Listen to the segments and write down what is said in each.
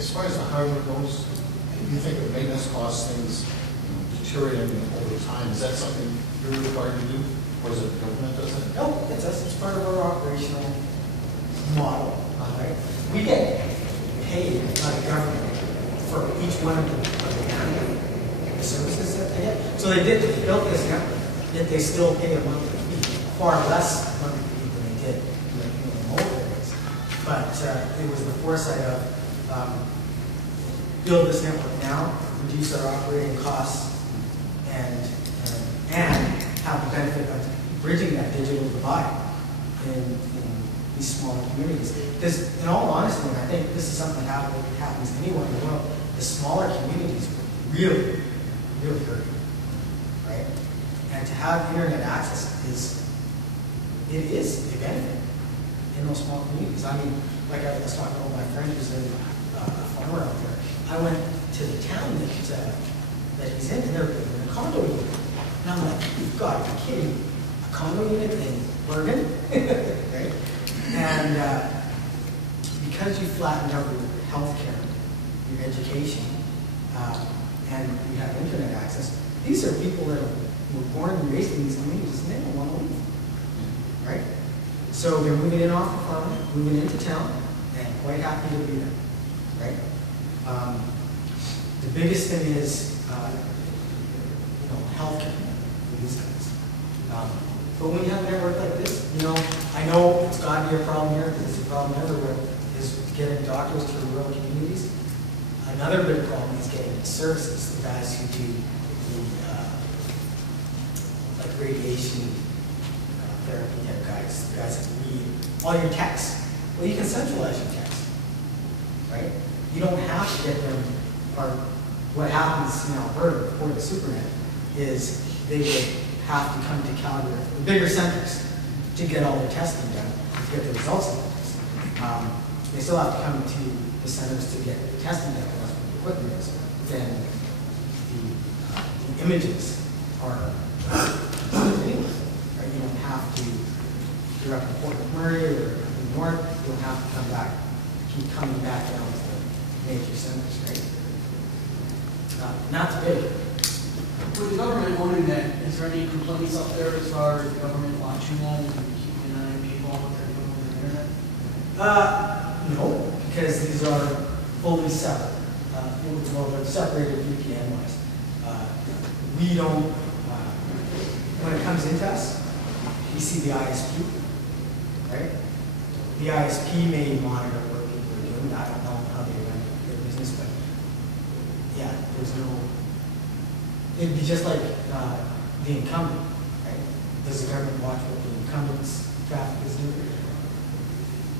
as far as the hardware goes, you think of maintenance costs, things deteriorating over time. Is that something you're required to do, or is it the government does it? No, it's us. It's part of our operational model. Right? We get paid by the government for each one of the services that they get. So they built this network, yet they still pay a monthly fee, far less monthly fee than they did in the remote areas. But it was the foresight of build this network now, reduce our operating costs, and have the benefit of bridging that digital divide in these smaller communities. Because in all honesty, and I think this is something that happens anywhere in the world, the smaller communities really, really hurt, right? And to have internet access is a benefit in those small communities. I mean, like I was talking about my friend who's a farmer out there. I went to the town that he's in, and they're in a condo unit. And I'm like, you've got to be kidding. A condo unit in Bergen? Right? And because you flattened out your healthcare, your education, and you have internet access, these are people that were born and raised in these communities, and they don't want to leave. Right? So they're moving in off the farm, moving into town, and quite happy to be there. Right? The biggest thing is healthcare for these guys. But when you have a network like this, I know it's got to be a problem here, because it's a problem everywhere, is getting doctors to rural communities. Another big problem is getting services, the guys who do like radiation therapy type guys, the guys that read all your texts. Well, you can centralize your texts, right? You don't have to get them, or what happens in Alberta before the SuperNet is they would have to come to Calgary, the bigger centers, to get all their testing done, to get the results of the testing. They still have to come to the centers to get the testing done, unless the equipment is. Then the images are anyway. Right? You don't have to, if you're up in Fort McMurray or up in the north, you don't have to come back, keep coming back down to the major centers, right? Not big. With the government owning that, is there any complaints out there as far as the government watching that and keeping an eye on people what they're doing with the internet? No, because these are fully separate. Well, they're separated VPN-wise. We don't, when it comes into us, we see the ISP, right? The ISP may monitor what people are doing. I don't know how they run their business, but yeah, there's no, it'd be just like the incumbent, right? Does the government watch what the incumbent's traffic is doing?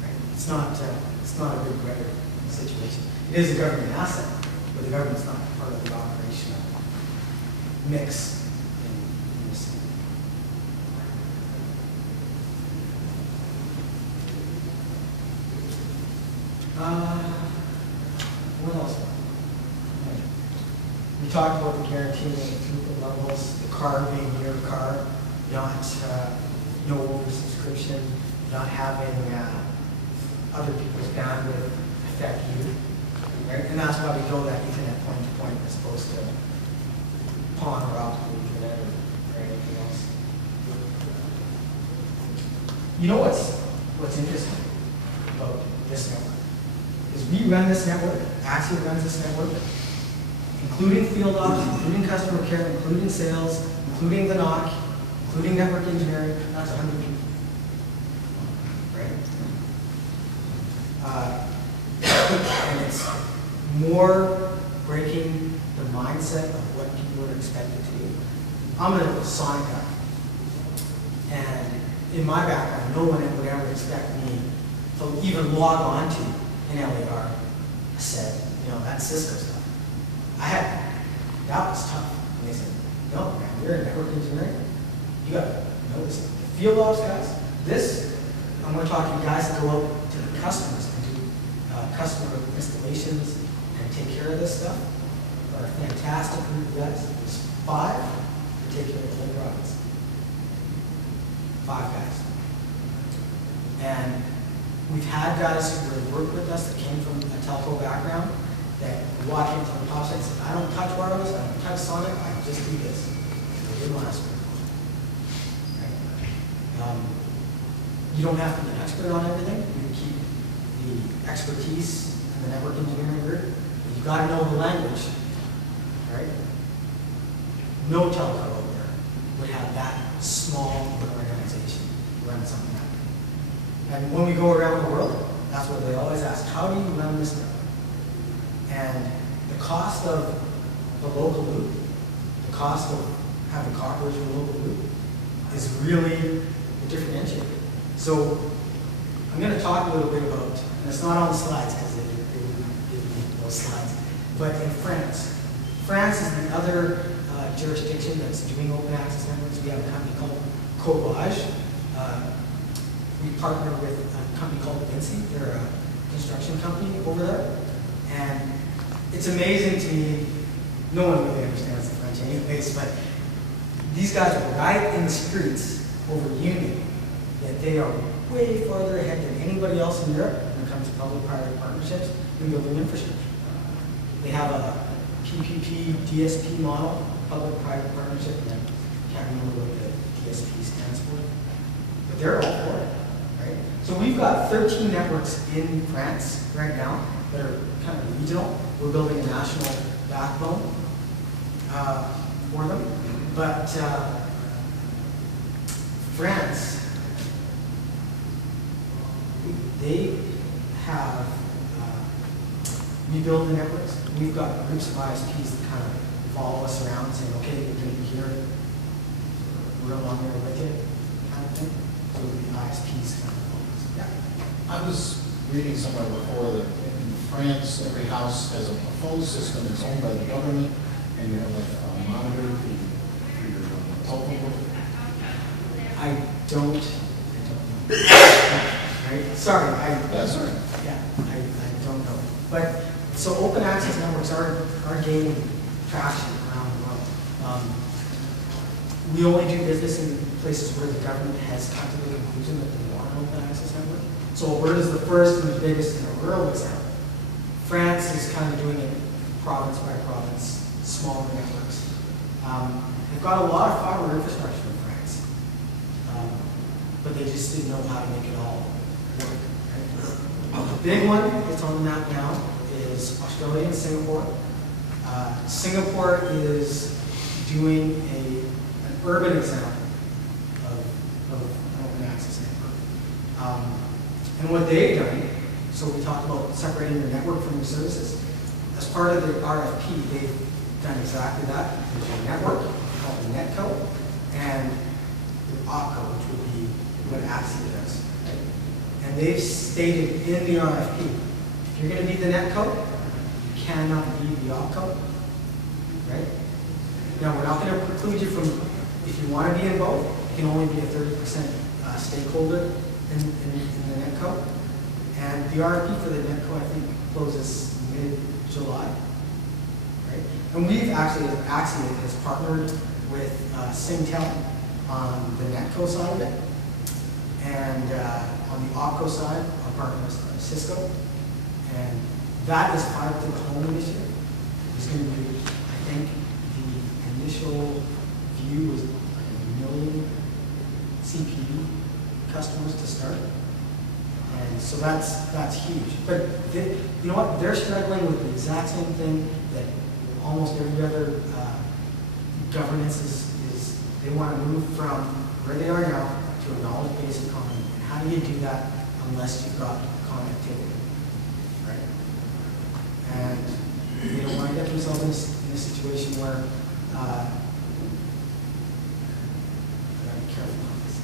Right? It's not a big brother situation. It is a government asset, but the government's not part of the operational mix in this city. What else? We talked about the guaranteeing the throughput levels, the car being your car, not no oversubscription, not having other people's bandwidth affect you, right? And that's why we go that Ethernet point to point as opposed to PON or optical Ethernet or anything else. You know what's interesting about this network is we run this network, Axia runs this network, including field ops, including customer care, including sales, including the NOC, including network engineering. That's 100 people, right? And it's more breaking the mindset of what people are expected to do. I'm a SONET guy, and in my background, no one would ever expect me to even log on to an LAR set, that's Cisco stuff. That was tough. And they said, no, man, you're in network engineering. You got to know this. The field ops guys, and we're talking guys that go out to the customers and do customer installations and take care of this stuff, are a fantastic group of guys. There's 5 to take care of the whole province. 5 guys. And we've had guys who have worked with us that came from a telco background that walk into the top and say, I don't touch wireless, I don't touch SONET, I just do this. It didn't last very long. Right? You don't have to be an expert on everything. You can keep the expertise in the network engineering group. But you've got to know the language. Right? No telco out there would have that small of an organization run something like that. And when we go around the world, that's what they always ask, how do you run this network? And the cost of the local loop, the cost of having coverage in the local loop is really the differentiator. So I'm going to talk a little bit about, and it's not on the slides because they didn't give me those slides, but in France. France is the other jurisdiction that's doing open access networks. We have a company called Cobage. We partner with a company called Vinci. They're a construction company over there. And it's amazing to me, no one really understands the French anyways, but these guys are right in the streets over Union, that they are way farther ahead than anybody else in Europe when it comes to public-private partnerships in building infrastructure. They have a PPP, DSP model, public-private partnership, and I can't remember what the DSP stands for, but they're all for it, right? So we've got 13 networks in France right now that are kind of regional. We're building a national backbone for them. But France, they have, we build the networks. We've got groups of ISPs that kind of follow us around saying, okay, we're going to be here, we're along there with you, kind of thing. So the ISPs kind of follow us. Yeah. I was reading somewhere before that in France, every house has a phone system that's owned by the government, and you have like a monitor for your telephone book. I don't know. Right? Sorry, That's right. Yeah, I don't know. But so open access networks are gaining traction around the world. We only do business in places where the government has come to the conclusion that they want an open access network. So Alberta is the first and the biggest in the rural example. France is kind of doing it province by province, smaller networks. They've got a lot of fiber infrastructure in France, but they just didn't know how to make it all work. Right? The big one that's on the map now is Australia and Singapore. Singapore is doing an urban example of an open access network. And what they've done, so we talked about separating your network from your services. As part of the RFP, they've done exactly that. There's your network, called the NetCo, and the OpCo, which would be what Axia does. Right? And they've stated in the RFP, if you're going to be the NetCo, you cannot be the OpCo. Right? Now, we're not going to preclude you from, if you want to be in both, you can only be a 30% stakeholder in the NetCo. And the RFP for the NetCo, I think, closes mid-July. Right? And we've actually, Axia has partnered with Singtel on the NetCo side of it. And on the OpCo side, our partner is Cisco. And that is part of the home initiative. It's going to be, I think, the initial view was like 1 million CPE customers to start. And so that's huge. But you know what? They're struggling with the exact same thing that almost every other governance is they want to move from where they are now to a knowledge-based economy. And how do you do that unless you've got connectivity? Right? And they don't want to get themselves in a situation where I gotta be careful on this.